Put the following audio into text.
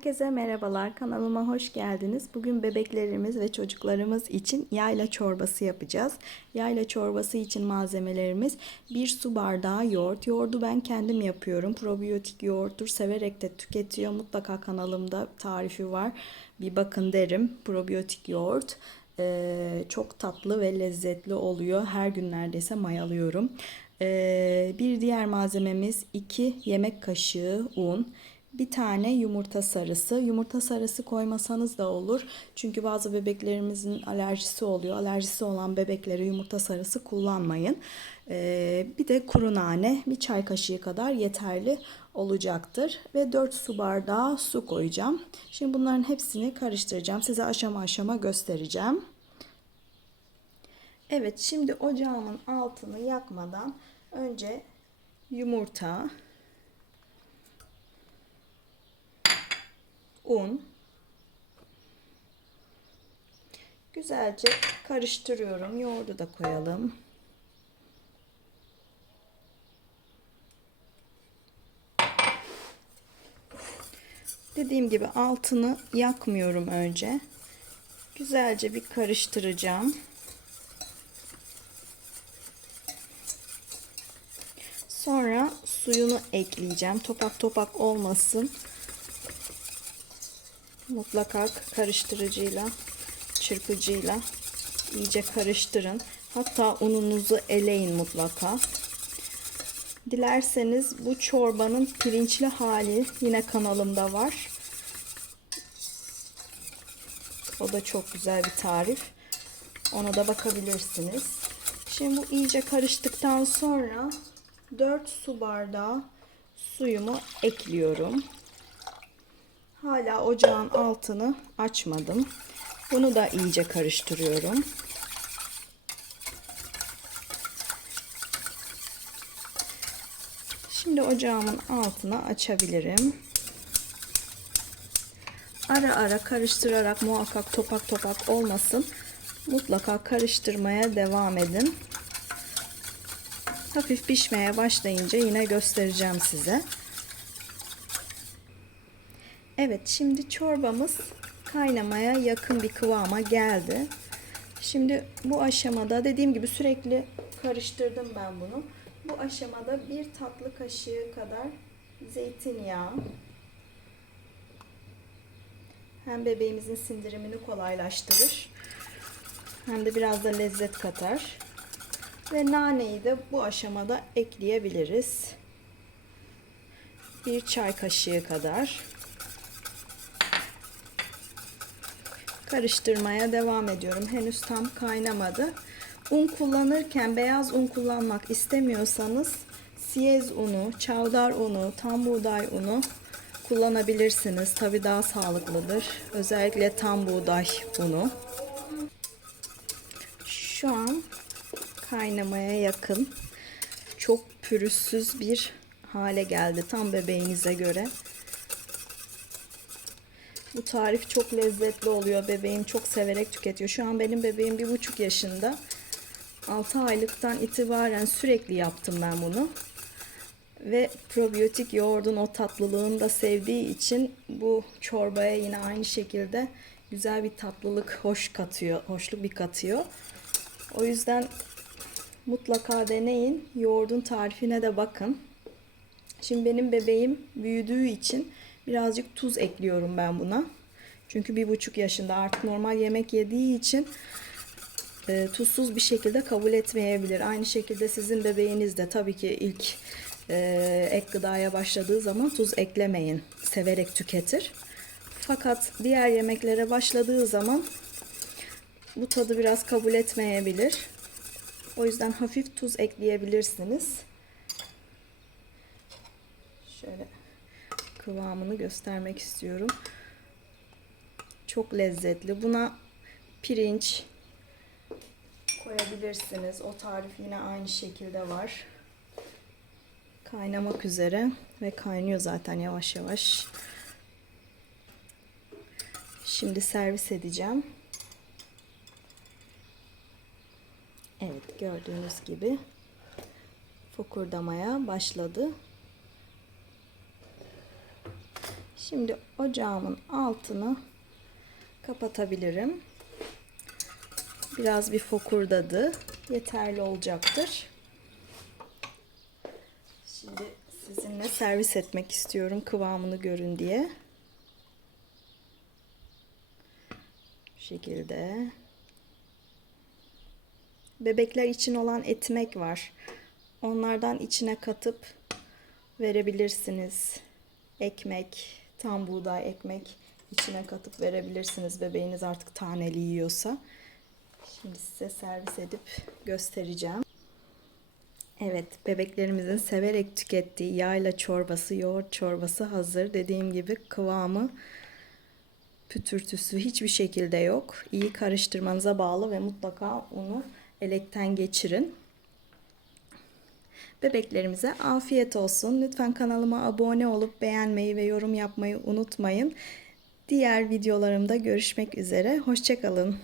Herkese merhabalar. Kanalıma hoş geldiniz. Bugün bebeklerimiz ve çocuklarımız için yayla çorbası yapacağız. Yayla çorbası için malzemelerimiz bir su bardağı yoğurt. Yoğurdu ben kendim yapıyorum. Probiyotik yoğurttur. Severek de tüketiyor. Mutlaka kanalımda tarifi var. Bir bakın derim. Probiyotik yoğurt. Ee, çok tatlı ve lezzetli oluyor. Her gün neredeyse mayalıyorum. Ee, bir diğer malzememiz 2 yemek kaşığı un. Bir tane yumurta sarısı. Yumurta sarısı koymasanız da olur. Çünkü bazı bebeklerimizin alerjisi oluyor. Alerjisi olan bebeklere yumurta sarısı kullanmayın. Ee, bir de kuru nane bir çay kaşığı kadar yeterli olacaktır. Ve 4 su bardağı su koyacağım. Şimdi bunların hepsini karıştıracağım. Size aşama aşama göstereceğim. Evet şimdi ocağımın altını yakmadan önce yumurta, un. Güzelce karıştırıyorum. Yoğurdu da koyalım. Dediğim gibi altını yakmıyorum önce. Güzelce bir karıştıracağım. Sonra suyunu ekleyeceğim. Topak topak olmasın mutlaka karıştırıcıyla çırpıcıyla iyice karıştırın. Hatta ununuzu eleyin mutlaka. Dilerseniz bu çorbanın pirinçli hali yine kanalımda var. O da çok güzel bir tarif. Ona da bakabilirsiniz. Şimdi bu iyice karıştıktan sonra 4 su bardağı suyumu ekliyorum. Hala ocağın altını açmadım. Bunu da iyice karıştırıyorum. Şimdi ocağımın altını açabilirim. Ara ara karıştırarak muhakkak topak topak olmasın. Mutlaka karıştırmaya devam edin. Hafif pişmeye başlayınca yine göstereceğim size. Evet şimdi çorbamız kaynamaya yakın bir kıvama geldi. Şimdi bu aşamada dediğim gibi sürekli karıştırdım ben bunu. Bu aşamada bir tatlı kaşığı kadar zeytinyağı hem bebeğimizin sindirimini kolaylaştırır hem de biraz da lezzet katar. Ve naneyi de bu aşamada ekleyebiliriz. Bir çay kaşığı kadar. Karıştırmaya devam ediyorum. Henüz tam kaynamadı. Un kullanırken beyaz un kullanmak istemiyorsanız siyez unu, çavdar unu, tam buğday unu kullanabilirsiniz. Tabi daha sağlıklıdır. Özellikle tam buğday unu. Şu an kaynamaya yakın. Çok pürüzsüz bir hale geldi. Tam bebeğinize göre. Bu tarif çok lezzetli oluyor. Bebeğim çok severek tüketiyor. Şu an benim bebeğim bir buçuk yaşında. 6 aylıktan itibaren sürekli yaptım ben bunu. Ve probiyotik yoğurdun o tatlılığını da sevdiği için bu çorbaya yine aynı şekilde güzel bir tatlılık hoş katıyor, hoşluk bir katıyor. O yüzden mutlaka deneyin. Yoğurdun tarifine de bakın. Şimdi benim bebeğim büyüdüğü için Birazcık tuz ekliyorum ben buna. Çünkü bir buçuk yaşında artık normal yemek yediği için e, tuzsuz bir şekilde kabul etmeyebilir. Aynı şekilde sizin bebeğiniz de tabii ki ilk e, ek gıdaya başladığı zaman tuz eklemeyin. Severek tüketir. Fakat diğer yemeklere başladığı zaman bu tadı biraz kabul etmeyebilir. O yüzden hafif tuz ekleyebilirsiniz. Kıvamını göstermek istiyorum. Çok lezzetli. Buna pirinç koyabilirsiniz. O tarif yine aynı şekilde var. Kaynamak üzere ve kaynıyor zaten yavaş yavaş. Şimdi servis edeceğim. Evet gördüğünüz gibi fokurdamaya başladı. Şimdi ocağımın altını kapatabilirim. Biraz bir fokurdadı. Yeterli olacaktır. Şimdi sizinle servis etmek istiyorum kıvamını görün diye. Bu şekilde. Bebekler için olan etmek var. Onlardan içine katıp verebilirsiniz. Ekmek, tam buğday ekmek içine katıp verebilirsiniz. Bebeğiniz artık taneli yiyorsa. Şimdi size servis edip göstereceğim. Evet, bebeklerimizin severek tükettiği yayla çorbası, yoğurt çorbası hazır. Dediğim gibi kıvamı, pütürtüsü hiçbir şekilde yok. İyi karıştırmanıza bağlı ve mutlaka unu elekten geçirin. Bebeklerimize afiyet olsun. Lütfen kanalıma abone olup beğenmeyi ve yorum yapmayı unutmayın. Diğer videolarımda görüşmek üzere. Hoşçakalın.